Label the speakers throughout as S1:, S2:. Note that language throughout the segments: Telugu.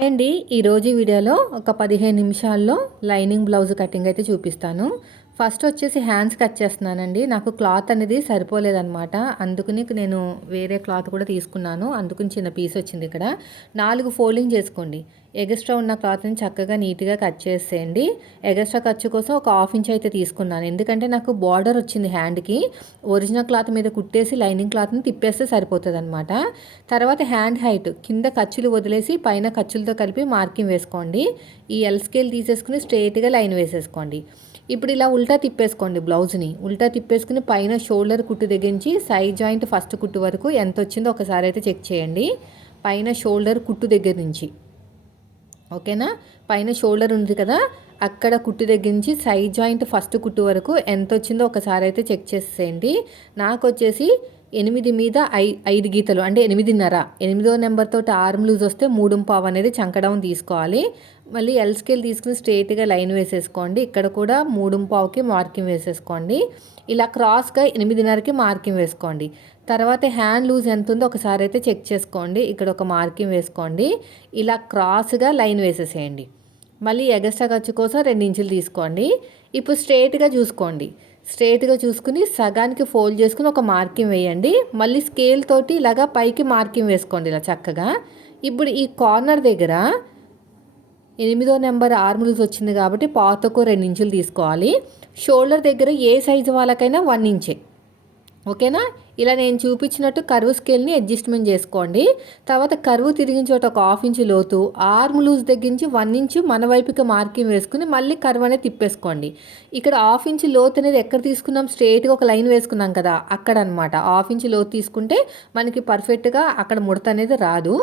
S1: అండి ఈరోజు వీడియోలో ఒక పదిహేను నిమిషాల్లో లైనింగ్ బ్లౌజ్ కటింగ్ అయితే చూపిస్తాను. ఫస్ట్ వచ్చేసి హ్యాండ్స్ కట్ చేస్తున్నానండి. నాకు క్లాత్ అనేది సరిపోలేదనమాట అందుకని నేను వేరే క్లాత్ కూడా తీసుకున్నాను. అందుకని చిన్న పీస్ వచ్చింది ఇక్కడ. నాలుగు ఫోల్డింగ్ చేసుకోండి. ఎగస్ట్రా ఉన్న క్లాత్ని చక్కగా నీట్గా కట్ చేసేయండి. ఎగస్ట్రా ఖర్చు కోసం ఒక హాఫ్ ఇంచ్ అయితే తీసుకున్నాను. ఎందుకంటే నాకు బార్డర్ వచ్చింది హ్యాండ్కి. ఒరిజినల్ క్లాత్ మీద కుట్టేసి లైనింగ్ క్లాత్ని తిప్పేస్తే సరిపోతుంది అనమాట తర్వాత హ్యాండ్ హైట్. కింద ఖర్చులు వదిలేసి పైన ఖర్చులతో కలిపి మార్కింగ్ వేసుకోండి. ఈ ఎల్ స్కేల్ తీసేసుకుని స్ట్రైట్గా లైన్ వేసేసుకోండి. ఇప్పుడు ఇలా ఉల్టా తిప్పేసుకోండి బ్లౌజ్ని. ఉల్టా తిప్పేసుకుని పైన షోల్డర్ కుట్టు దగ్గరించి సైడ్ జాయింట్ ఫస్ట్ కుట్టు వరకు ఎంత వచ్చిందో ఒకసారి అయితే చెక్ చేయండి. పైన షోల్డర్ కుట్టు దగ్గర నుంచి. ఓకేనా? పైన షోల్డర్ ఉంది కదా అక్కడ కుట్టు దగ్గర నుంచి సైడ్ జాయింట్ ఫస్ట్ కుట్టు వరకు ఎంత వచ్చిందో ఒకసారి అయితే చెక్ చేసేయండి. నాకు వచ్చేసి ఎనిమిది మీద ఐ ఐదు గీతలు అంటే ఎనిమిదిన్నర. ఎనిమిదో నెంబర్తో ఆర్మ్ లూజ్ వస్తే మూడు పావు అనేది చంకడం తీసుకోవాలి. మళ్ళీ ఎల్ స్కేల్ తీసుకుని స్ట్రైట్గా లైన్ వేసేసుకోండి. ఇక్కడ కూడా మూడు పావుకి మార్కింగ్ వేసేసుకోండి. ఇలా క్రాస్గా ఎనిమిదిన్నరకి మార్కింగ్ వేసుకోండి. తర్వాత హ్యాండ్ లూజ్ ఎంత ఉందో ఒకసారి అయితే చెక్ చేసుకోండి. ఇక్కడ ఒక మార్కింగ్ వేసుకోండి. ఇలా క్రాస్గా లైన్ వేసేసేయండి. మళ్ళీ ఎగస్ట్రా ఖర్చు కోసం రెండు ఇంచులు తీసుకోండి. ఇప్పుడు స్ట్రేట్గా చూసుకోండి. స్ట్రైట్గా చూసుకుని సగానికి ఫోల్డ్ చేసుకుని ఒక మార్కింగ్ వేయండి. మళ్ళీ స్కేల్ తోటి ఇలాగా పైకి మార్కింగ్ వేసుకోండి ఇలా చక్కగా. ఇప్పుడు ఈ కార్నర్ దగ్గర ఎనిమిదో నెంబర్ ఆర్ములూస్ వచ్చింది కాబట్టి పాతకు రెండు ఇంచులు తీసుకోవాలి. షోల్డర్ దగ్గర ఏ సైజు వాళ్ళకైనా వన్ ఇంచే. ఓకేనా? ఇలా నేను చూపించినట్టు కరువు స్కేల్ని అడ్జస్ట్మెంట్ చేసుకోండి. తర్వాత కరువు తిరిగిన చోట ఒక హాఫ్ ఇంచు లోతు ఆర్మ్ లూజ్ దగ్గర నుంచి వన్ ఇంచు మన వైపుకి మార్కింగ్ వేసుకుని మళ్ళీ కరువు అనేది తిప్పేసుకోండి. ఇక్కడ హాఫ్ ఇంచు లోతు అనేది ఎక్కడ తీసుకున్నాం? స్ట్రేట్గా ఒక లైన్ వేసుకున్నాం కదా అక్కడ అనమాట హాఫ్ ఇంచు లోతు తీసుకుంటే మనకి పర్ఫెక్ట్గా అక్కడ ముడత అనేది రాదు.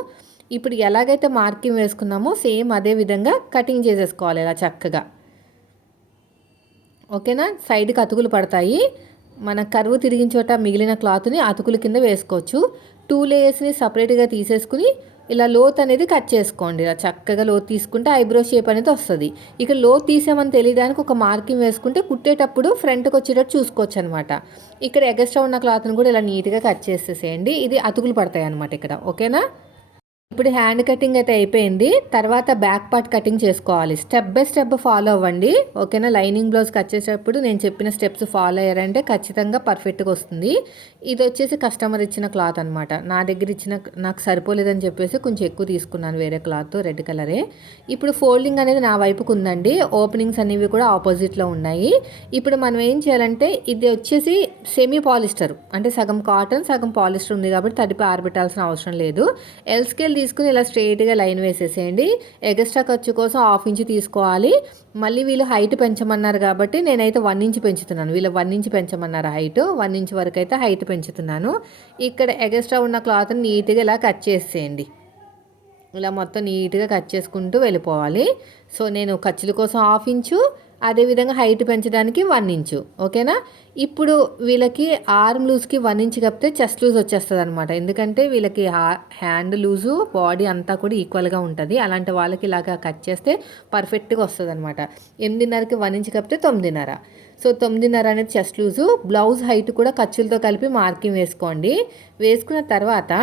S1: ఇప్పుడు ఎలాగైతే మార్కింగ్ వేసుకున్నామో సేమ్ అదే విధంగా కటింగ్ చేసేసుకోవాలి ఇలా చక్కగా. ఓకేనా? సైడ్కి అతుకులు పడతాయి. మన కరువు తిరిగిన చోట మిగిలిన క్లాత్ని అతుకుల కింద వేసుకోవచ్చు. టూ లేయర్స్ని సపరేట్గా తీసేసుకుని ఇలా లోత్ అనేది కట్ చేసుకోండి. ఇలా చక్కగా లోత్ తీసుకుంటే ఐబ్రో షేప్ అనేది వస్తుంది. ఇక లోత్ తీసామని తెలియడానికి ఒక మార్కింగ్ వేసుకుంటే కుట్టేటప్పుడు ఫ్రంట్కి వచ్చేటట్టు చూసుకోవచ్చు అనమాట ఇక్కడ ఎగస్ట్రా ఉన్న క్లాత్ని కూడా ఇలా నీట్గా కట్ చేసేసేయండి. ఇది అతుకులు పడతాయి అనమాట ఇక్కడ. ఓకేనా? ఇప్పుడు హ్యాండ్ కటింగ్ అయితే అయిపోయింది. తర్వాత బ్యాక్ పార్ట్ కటింగ్ చేసుకోవాలి. స్టెప్ బై స్టెప్ ఫాలో అవ్వండి. ఓకేనా? లైనింగ్ బ్లౌజ్ కట్ చేసేటప్పుడు నేను చెప్పిన స్టెప్స్ ఫాలో అయ్యారంటే ఖచ్చితంగా పర్ఫెక్ట్గా వస్తుంది. ఇది వచ్చేసి కస్టమర్ ఇచ్చిన క్లాత్ అనమాట నా దగ్గర ఇచ్చిన నాకు సరిపోలేదని చెప్పేసి కొంచెం ఎక్కువ తీసుకున్నాను వేరే క్లాత్ రెడ్ కలరే ఇప్పుడు ఫోల్డింగ్ అనేది నా వైపుకు ఉందండి. ఓపెనింగ్స్ అనేవి కూడా ఆపోజిట్లో ఉన్నాయి. ఇప్పుడు మనం ఏం చేయాలంటే ఇది వచ్చేసి సెమీ పాలిస్టర్ అంటే సగం కాటన్ సగం పాలిస్టర్ ఉంది కాబట్టి తడిపి ఆరబెట్టాల్సిన అవసరం లేదు. ఎల్ స్కేల్ తీసుకుని ఇలా స్ట్రైట్గా లైన్ వేసేసేయండి. ఎగస్ట్రా ఖర్చు కోసం హాఫ్ ఇంచ్ తీసుకోవాలి. మళ్ళీ వీళ్ళు హైట్ పెంచమన్నారు కాబట్టి నేనైతే వన్ ఇంచ్ పెంచుతున్నాను. వీళ్ళు వన్ ఇంచ్ పెంచమన్నారు హైట్ వన్ ఇంచ్ వరకు అయితే హైట్ పెంచుతున్నాను. ఇక్కడ ఎగస్ట్రా ఉన్న క్లాత్ని నీట్గా ఇలా కట్ చేసేయండి. ఇలా మొత్తం నీట్గా కట్ చేసుకుంటూ వెళ్ళిపోవాలి. సో నేను ఖర్చుల కోసం హాఫ్ ఇంచు అదేవిధంగా హైట్ పెంచడానికి వన్ ఇంచు ఓకేనా ఇప్పుడు వీళ్ళకి ఆర్మ్ లూజ్కి వన్ ఇంచ్ కప్పితే చెస్ట్ లూజ్ వచ్చేస్తుంది అనమాట ఎందుకంటే వీళ్ళకి హ్యాండ్ లూజు బాడీ అంతా కూడా ఈక్వల్గా ఉంటుంది. అలాంటి వాళ్ళకి ఇలాగా కట్ చేస్తే పర్ఫెక్ట్గా వస్తుంది అనమాట ఎనిమిదిన్నరకి వన్ ఇంచ్ కప్పితే తొమ్మిదిన్నర. సో తొమ్మిదిన్నర అనేది చెస్ట్ లూజు బ్లౌజ్ హైట్ కూడా ఖర్చులతో కలిపి మార్కింగ్ వేసుకోండి. వేసుకున్న తర్వాత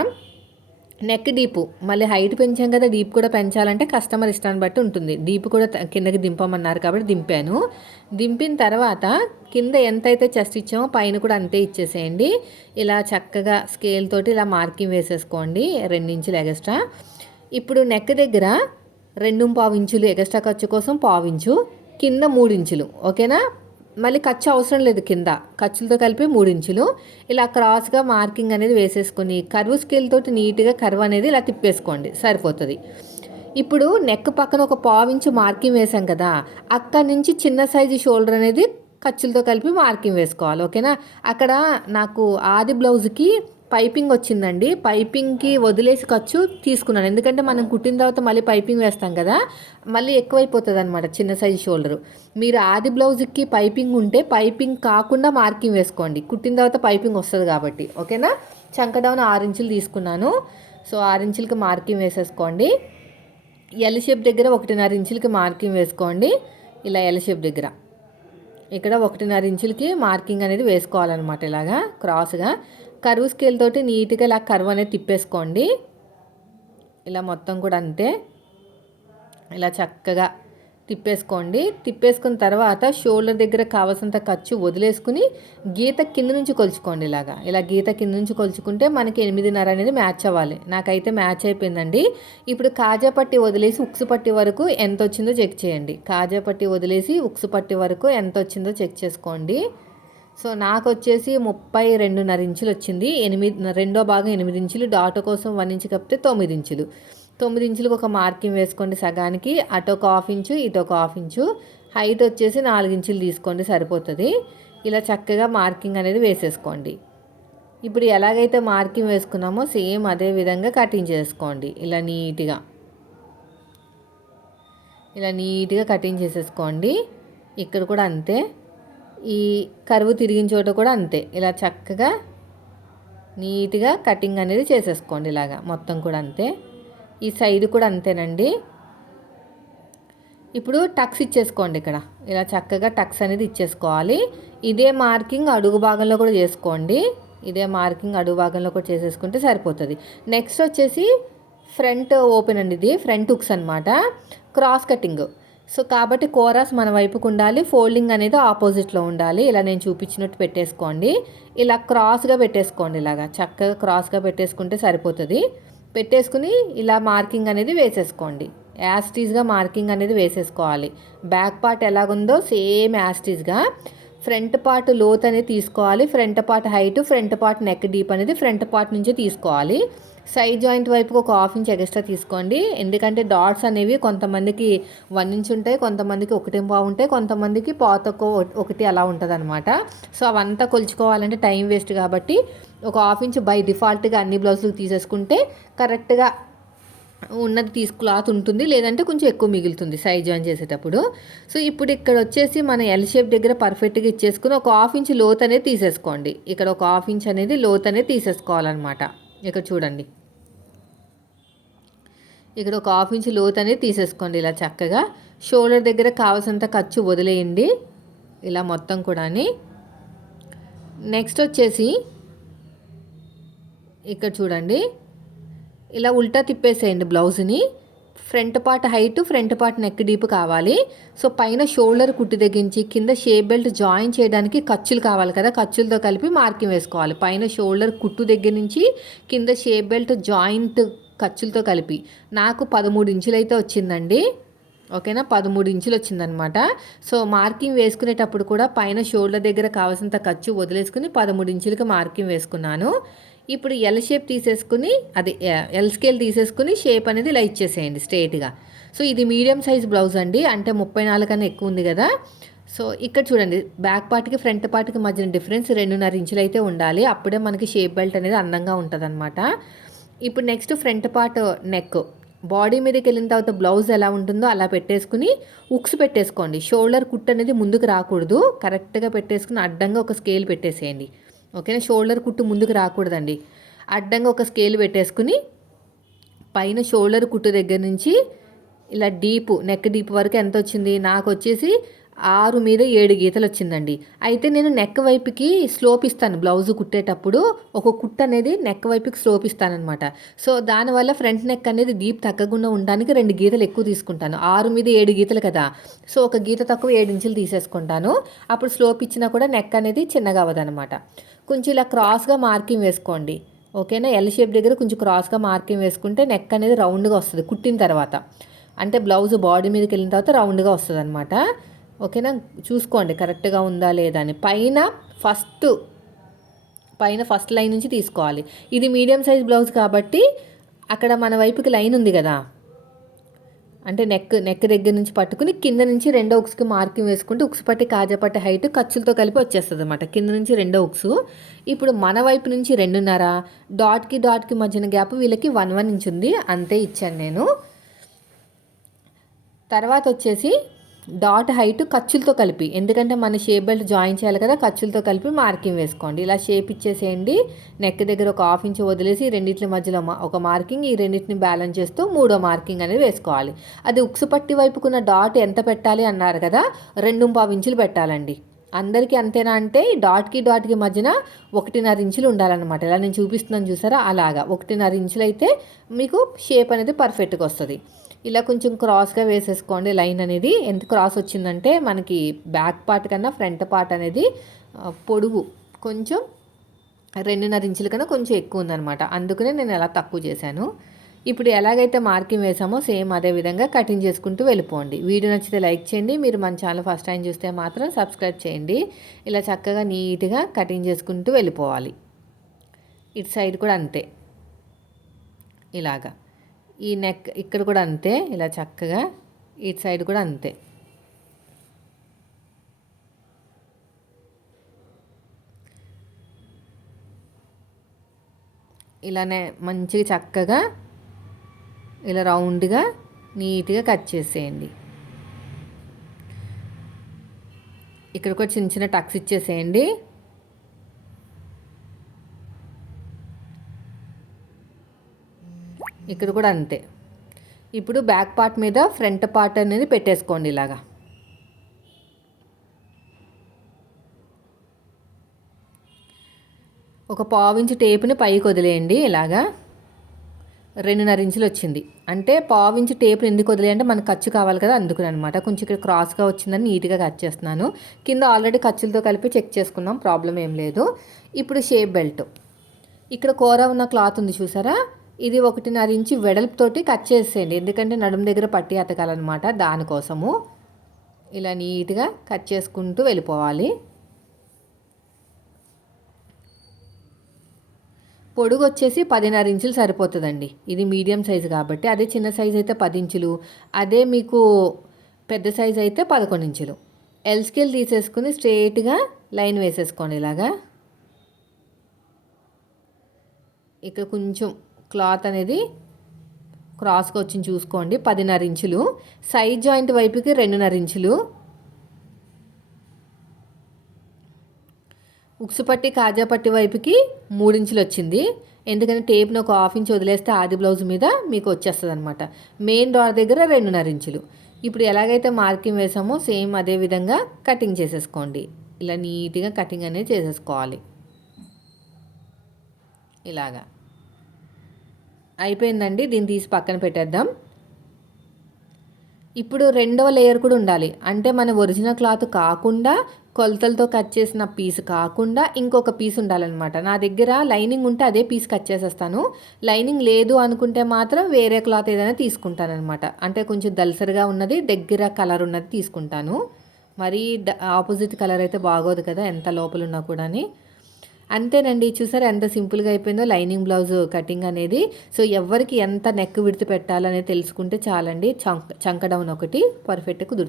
S1: నెక్ డీప్ మళ్ళీ హైట్ పెంచాం కదా డీప్ కూడా పెంచాలంటే కస్టమర్ ఇష్టాన్ని బట్టి ఉంటుంది. డీప్ కూడా కిందకి దింపమన్నారు కాబట్టి దింపాను. దింపిన తర్వాత కింద ఎంతైతే చెస్ట్ ఇచ్చామో పైన కూడా అంతే ఇచ్చేసేయండి. ఇలా చక్కగా స్కేల్ తోటి ఇలా మార్కింగ్ వేసేసుకోండి ఇంచులు ఎగస్ట్రా ఇప్పుడు నెక్ దగ్గర రెండు పావు ఇంచులు ఎగస్ట్రా ఖర్చు కోసం పావు ఇంచు కింద మూడు ఇంచులు ఓకేనా మళ్ళీ ఖర్చు అవసరం లేదు కింద. ఖర్చులతో కలిపి మూడు ఇంచులు. ఇలా క్రాస్గా మార్కింగ్ అనేది వేసేసుకొని కర్వ్ స్కేల్ తోటి నీట్గా కర్వ్ అనేది ఇలా తిప్పేసుకోండి. సరిపోతుంది. ఇప్పుడు నెక్ పక్కన ఒక పావించు మార్కింగ్ వేసాం కదా అక్కడ నుంచి చిన్న సైజు షోల్డర్ అనేది ఖర్చులతో కలిపి మార్కింగ్ వేసుకోవాలి. ఓకేనా? అక్కడ నాకు ఆది బ్లౌజ్కి పైపింగ్ వచ్చిందండి. పైపింగ్కి వదిలేసి ఖర్చు తీసుకున్నాను. ఎందుకంటే మనం కుట్టిన తర్వాత మళ్ళీ పైపింగ్ వేస్తాం కదా మళ్ళీ ఎక్కువైపోతుంది అనమాట చిన్న సైజు షోల్డర్. మీరు ఆది బ్లౌజ్కి పైపింగ్ ఉంటే పైపింగ్ కాకుండా మార్కింగ్ వేసుకోండి. కుట్టిన తర్వాత పైపింగ్ వస్తుంది కాబట్టి. ఓకేనా? చంకడౌన్ ఆరు ఇంచులు తీసుకున్నాను. సో ఆరు ఇంచులకి మార్కింగ్ వేసేసుకోండి. ఎల్ షేప్ దగ్గర ఒకటిన్నర ఇంచులకి మార్కింగ్ వేసుకోండి. ఇలా ఎల్ షేప్ దగ్గర. ఇక్కడ ఒకటిన్నర ఇంచులకి మార్కింగ్ అనేది వేసుకోవాలన్నమాట ఇలాగా క్రాస్గా. కరువు స్కేల్ తోటి నీట్గా ఇలా కరువు అనేది తిప్పేసుకోండి. ఇలా మొత్తం కూడా అంతే. ఇలా చక్కగా తిప్పేసుకోండి. తిప్పేసుకున్న తర్వాత షోల్డర్ దగ్గర కావాల్సినంత ఖర్చు వదిలేసుకుని గీత కింద నుంచి కొలుచుకోండి ఇలాగా. ఇలా గీత కింద నుంచి కొలుచుకుంటే మనకి ఎనిమిదిన్నర అనేది మ్యాచ్ అవ్వాలి. నాకైతే మ్యాచ్ అయిపోయిందండి. ఇప్పుడు కాజా పట్టి వదిలేసి ఉక్సు పట్టి వరకు ఎంత వచ్చిందో చెక్ చేయండి. కాజా పట్టి వదిలేసి ఉక్సు పట్టి వరకు ఎంత వచ్చిందో చెక్ చేసుకోండి. సో నాకు వచ్చేసి ముప్పై రెండున్నర ఇంచులు వచ్చింది. ఎనిమిది రెండో భాగం ఎనిమిది ఇంచులు డాట్ కోసం వన్ ఇంచు కప్పితే తొమ్మిది ఇంచులు. తొమ్మిది ఇంచులకు ఒక మార్కింగ్ వేసుకోండి సగానికి. అటు ఒక హాఫ్ ఇంచు ఇటు ఒక హాఫ్ ఇంచు. హైట్ వచ్చేసి నాలుగు ఇంచులు తీసుకోండి సరిపోతుంది. ఇలా చక్కగా మార్కింగ్ అనేది వేసేసుకోండి. ఇప్పుడు ఎలాగైతే మార్కింగ్ వేసుకున్నామో సేమ్ అదే విధంగా కటింగ్ చేసుకోండి. ఇలా నీట్గా. ఇలా నీట్గా కటింగ్ చేసేసుకోండి. ఇక్కడ కూడా అంతే. ఈ కరువు తిరిగిన చోట కూడా అంతే. ఇలా చక్కగా నీట్గా కటింగ్ అనేది చేసేసుకోండి ఇలాగా. మొత్తం కూడా అంతే. ఈ సైడ్ కూడా అంతేనండి. ఇప్పుడు టక్స్ ఇచ్చేసుకోండి ఇక్కడ. ఇలా చక్కగా టక్స్ అనేది ఇచ్చేసుకోవాలి. ఇదే మార్కింగ్ అడుగు భాగంలో కూడా చేసుకోండి. ఇదే మార్కింగ్ అడుగు భాగంలో కూడా చేసేసుకుంటే సరిపోతుంది. నెక్స్ట్ వచ్చేసి ఫ్రంట్ ఓపెన్ అండి ఇది. ఫ్రంట్ హుక్స్ అనమాట క్రాస్ కటింగ్. సో కాబట్టి కోరాస్ మన వైపుకు ఉండాలి. ఫోల్డింగ్ అనేది ఆపోజిట్లో ఉండాలి. ఇలా నేను చూపించినట్టు పెట్టేసుకోండి. ఇలా క్రాస్గా పెట్టేసుకోండి ఇలాగా. చక్కగా క్రాస్గా పెట్టేసుకుంటే సరిపోతుంది. పెట్టేసుకుని ఇలా మార్కింగ్ అనేది వేసేసుకోండి. యాస్టీస్గా మార్కింగ్ అనేది వేసేసుకోవాలి. బ్యాక్ పార్ట్ ఎలాగుందో సేమ్ యాస్టీస్గా ఫ్రంట్ పార్ట్ లోత్ అనేది తీసుకోవాలి. Front part height front part neck deep అనేది ఫ్రంట్ పార్ట్ నుంచి తీసుకోవాలి. సైడ్ జాయింట్ వైపుకి ఒక హాఫ్ ఇంచ్ ఎక్స్ట్రా తీసుకోండి. ఎందుకంటే డాట్స్ అనేవి కొంతమందికి వన్ ఇంచ్ ఉంటాయి కొంతమందికి ఒకటి బాగుంటాయి కొంతమందికి పాతొక్క ఒకటి అలా ఉంటుంది అనమాట సో అవంతా కొలుచుకోవాలంటే టైం వేస్ట్ కాబట్టి ఒక హాఫ్ ఇంచ్ బై డిఫాల్ట్గా అన్ని బ్లౌజులు తీసేసుకుంటే కరెక్ట్గా ఉన్నది తీసు క్లాత్ ఉంటుంది లేదంటే కొంచెం ఎక్కువ మిగులుతుంది సైజ్ జాయిన్ చేసేటప్పుడు. సో ఇప్పుడు ఇక్కడ వచ్చేసి మన ఎల్ షేప్ దగ్గర పర్ఫెక్ట్గా ఇచ్చేసుకుని ఒక హాఫ్ ఇంచ్ లోత్ అనేది తీసేసుకోండి. ఇక్కడ ఒక హాఫ్ ఇంచ్ అనేది లోత్ అనేది తీసేసుకోవాలన్నమాట. ఇక్కడ చూడండి. ఇక్కడ ఒక హాఫ్ ఇంచ్ లోత్ అనేది తీసేసుకోండి ఇలా చక్కగా. షోల్డర్ దగ్గర కావాల్సినంత ఖర్చు వదిలేయండి. ఇలా మొత్తం కూడా నెక్స్ట్ వచ్చేసి ఇక్కడ చూడండి. ఇలా ఉల్టా తిప్పేసేయండి బ్లౌజ్ని. Front part height front part neck deep కావాలి. సో పైన షోల్డర్ కుట్టి తెగించి కింద షేప్ బెల్ట్ జాయిన్ చేయడానికి ఖర్చులు కావాలి కదా. ఖర్చులతో కలిపి మార్కింగ్ వేసుకోవాలి. పైన షోల్డర్ కుట్టు దగ్గర నుంచి కింద షేప్ బెల్ట్ జాయింట్ ఖర్చులతో కలిపి. నాకు పదమూడు ఇంచులు అయితే వచ్చిందండి. ఓకేనా? పదమూడు ఇంచులు వచ్చిందనమాట. సో మార్కింగ్ వేసుకునేటప్పుడు కూడా పైన షోల్డర్ దగ్గర కావాల్సినంత ఖర్చు వదిలేసుకుని పదమూడు ఇంచులకి మార్కింగ్ వేసుకున్నాను. ఇప్పుడు ఎల్ షేప్ తీసేసుకుని అది ఎల్ స్కేల్ తీసేసుకుని షేప్ అనేది ఇలా ఇచ్చేసేయండి స్ట్రేట్గా సో ఇది మీడియం సైజ్ బ్లౌజ్ అండి అంటే ముప్పై నాలుగు కన్నా ఎక్కువ ఉంది కదా. సో ఇక్కడ చూడండి బ్యాక్ పార్ట్కి ఫ్రంట్ పార్ట్కి మధ్యన డిఫరెన్స్ రెండున్నర ఇంచులు అయితే ఉండాలి. అప్పుడే మనకి షేప్ బెల్ట్ అనేది అందంగా ఉంటుంది ఇప్పుడు next front part neck body మీదకి వెళ్ళిన తర్వాత బ్లౌజ్ ఎలా ఉంటుందో అలా పెట్టేసుకుని ఉక్స్ పెట్టేసుకోండి. షోల్డర్ కుట్ అనేది ముందుకు రాకూడదు. కరెక్ట్గా పెట్టేసుకుని అడ్డంగా ఒక స్కేల్ పెట్టేసేయండి. ఓకేనా షోల్డర్ కుట్టు ముందుకు రాకూడదండి. అడ్డంగా ఒక స్కేల్ పెట్టేసుకుని పైన షోల్డర్ కుట్టు దగ్గర నుంచి ఇలా డీప్ నెక్ డీప్ వరకు ఎంత వచ్చింది? నాకు వచ్చేసి ఆరు మీద ఏడు గీతలు వచ్చిందండి. అయితే నేను నెక్ వైపుకి స్లోప్ ఇస్తాను బ్లౌజ్ కుట్టేటప్పుడు. ఒక కుట్ అనేది నెక్ వైపుకి స్లోప్ ఇస్తానమాట సో దానివల్ల ఫ్రంట్ నెక్ అనేది డీప్ తగ్గకుండా ఉండడానికి రెండు గీతలు ఎక్కువ తీసుకుంటాను. ఆరు మీద ఏడు గీతలు కదా. సో ఒక గీత తక్కువ ఏడు ఇంచులు తీసేసుకుంటాను. అప్పుడు స్లోప్ ఇచ్చినా కూడా నెక్ అనేది చిన్నగా అవ్వదనమాట కొంచెం ఇలా క్రాస్గా మార్కింగ్ వేసుకోండి. ఓకేనా? ఎల్ షేప్ దగ్గర కొంచెం క్రాస్గా మార్కింగ్ వేసుకుంటే నెక్ అనేది రౌండ్గా వస్తుంది కుట్టిన తర్వాత. అంటే బ్లౌజ్ బాడీ మీదకి వెళ్ళిన తర్వాత రౌండ్గా వస్తుంది అనమాట ఓకేనా? చూసుకోండి కరెక్ట్గా ఉందా లేదా అని. పైన ఫస్ట్ పైన ఫస్ట్ లైన్ నుంచి తీసుకోవాలి. ఇది మీడియం సైజ్ బ్లౌజ్ కాబట్టి అక్కడ మన వైపుకి లైన్ ఉంది కదా. అంటే నెక్ నెక్ దగ్గర నుంచి పట్టుకుని కింద నుంచి రెండో ఉక్స్కి మార్కింగ్ వేసుకుంటే ఉక్సుపట్టి కాజపట్టి హైట్ ఖర్చులతో కలిపి వచ్చేస్తుంది అనమాట కింద నుంచి రెండో ఉక్సు. ఇప్పుడు మన వైపు నుంచి రెండున్నర డాట్కి డాట్కి మధ్యన గ్యాప్ వీళ్ళకి వన్ వన్ ఇంచ్ ఉంది అంతే ఇచ్చాను నేను. తర్వాత వచ్చేసి డాట్ హైట్ ఖర్చులతో కలిపి. ఎందుకంటే మన షేప్ బెల్ట్ జాయిన్ చేయాలి కదా ఖర్చులతో కలిపి మార్కింగ్ వేసుకోండి. ఇలా షేప్ ఇచ్చేసేయండి. నెక్ దగ్గర ఒక హాఫ్ ఇంచ్ వదిలేసి రెండింటి మధ్యలో ఒక మార్కింగ్ ఈ రెండింటిని బ్యాలెన్స్ చేస్తూ మూడో మార్కింగ్ అనేది వేసుకోవాలి. అది ఉక్సు పట్టి వైపుకున్న డాట్ ఎంత పెట్టాలి అన్నారు కదా రెండు పావు ఇంచులు పెట్టాలండి. అందరికీ అంతేనా అంటే డాట్కి డాట్కి మధ్యన ఒకటిన్నర ఇంచులు ఉండాలన్నమాట. ఇలా నేను చూపిస్తున్నాను చూసారా? అలాగా. ఒకటిన్నర ఇంచులు అయితే మీకు షేప్ అనేది పర్ఫెక్ట్గా వస్తుంది. ఇలా కొంచెం క్రాస్గా వేసేసుకోండి. లైన్ అనేది ఎంత క్రాస్ వచ్చిందంటే మనకి బ్యాక్ పార్ట్ కన్నా ఫ్రంట్ పార్ట్ అనేది పొడుగు కొంచెం రెండున్నర ఇంచుల కన్నా కొంచెం ఎక్కువ ఉందనమాట అందుకనే నేను ఎలా తక్కువ చేశాను. ఇప్పుడు ఎలాగైతే మార్కింగ్ వేసామో సేమ్ అదే విధంగా కటింగ్ చేసుకుంటూ వెళ్ళిపోండి. వీడియో నచ్చితే లైక్ చేయండి. మీరు మన ఛానల్ ఫస్ట్ టైం చూస్తే మాత్రం సబ్స్క్రైబ్ చేయండి. ఇలా చక్కగా నీట్గా కటింగ్ చేసుకుంటూ వెళ్ళిపోవాలి. ఇటు సైడ్ కూడా అంతే. ఇలాగా. ఈ నెక్ ఇక్కడ కూడా అంతే ఇలా చక్కగా ఇటు సైడ్ కూడా అంతే. ఇలానే మంచిగా చక్కగా ఇలా రౌండ్గా నీట్గా కట్ చేసేయండి. ఇక్కడ కూడా చిన్న చిన్న టక్స్ ఇచ్చేసేయండి. ఇక్కడ కూడా అంతే. ఇప్పుడు బ్యాక్ పార్ట్ మీద ఫ్రంట్ పార్ట్ అనేది పెట్టేసుకోండి ఇలాగా. ఒక పావించి టేపుని పైకి వదిలేయండి ఇలాగా. రెండున్నర ఇంచులు వచ్చింది. అంటే పావించి టేపుని ఎందుకు వదిలేయంటే మనకు ఖర్చు కావాలి కదా అందుకుని అనమాట కొంచెం ఇక్కడ క్రాస్గా వచ్చిందని నీట్గా కట్ చేస్తున్నాను. కింద ఆల్రెడీ ఖర్చులతో కలిపి చెక్ చేసుకున్నాం. ప్రాబ్లం ఏం లేదు. ఇప్పుడు షేప్ బెల్ట్. ఇక్కడ కూర ఉన్న క్లాత్ ఉంది చూసారా? ఇది ఒకటిన్నర ఇంచు వెడల్పుతోటి కట్ చేసేయండి. ఎందుకంటే నడుము దగ్గర పట్టి అతకాలన్నమాట దానికోసము. ఇలా నీట్గా కట్ చేసుకుంటూ వెళ్ళిపోవాలి. పొడుగు వచ్చేసి పదిన్నర ఇంచులు సరిపోతుందండి. ఇది మీడియం సైజు కాబట్టి. అదే చిన్న సైజు అయితే పది ఇంచులు. అదే మీకు పెద్ద సైజు అయితే పదకొండు ఇంచులు. ఎల్ స్కేల్ తీసేసుకుని స్ట్రేట్గా లైన్ వేసేసుకోండి ఇలాగా. ఇక్కడ కొంచెం క్లాత్ అనేది క్రాస్గా వచ్చి చూసుకోండి పదిన్నర ఇంచులు. సైడ్ జాయింట్ వైపుకి రెండున్నర ఇంచులు. ఉక్సుపట్టి కాజాపట్టి వైపుకి మూడించులు వచ్చింది. ఎందుకంటే టేప్ను ఒక హాఫ్ ఇంచ్ వదిలేస్తే ఆది బ్లౌజ్ మీద మీకు వచ్చేస్తుంది అనమాట మెయిన్ డోర్ దగ్గర రెండున్నర ఇంచులు. ఇప్పుడు ఎలాగైతే మార్కింగ్ వేసామో సేమ్ అదే విధంగా కటింగ్ చేసేసుకోండి. ఇలా నీట్గా కటింగ్ అనేది చేసేసుకోవాలి. ఇలాగా. అయిపోయిందండి దీన్ని తీసి పక్కన పెట్టేద్దాం. ఇప్పుడు రెండవ లేయర్ కూడా ఉండాలి. అంటే మన ఒరిజినల్ క్లాత్ కాకుండా కొలతలతో కట్ చేసిన పీస్ కాకుండా ఇంకొక పీస్ ఉండాలన్నమాట. నా దగ్గర లైనింగ్ ఉంటే అదే పీస్ కట్ చేసేస్తాను. లైనింగ్ లేదు అనుకుంటే మాత్రం వేరే క్లాత్ ఏదైనా తీసుకుంటానమాట అంటే కొంచెం దలసరిగా ఉన్నది దగ్గర కలర్ ఉన్నది తీసుకుంటాను. మరీ ఆపోజిట్ కలర్ అయితే బాగోదు కదా ఎంత లోపల ఉన్నా కూడా అంతేనండి. చూసారు ఎంత సింపుల్గా అయిపోయిందో లైనింగ్ బ్లౌజ్ కటింగ్ అనేది. సో ఎవరికి ఎంత నెక్ విడిచి పెట్టాలనేది తెలుసుకుంటే చాలండి. చంక చంక డౌన్ ఒకటి పర్ఫెక్ట్గా కుదురు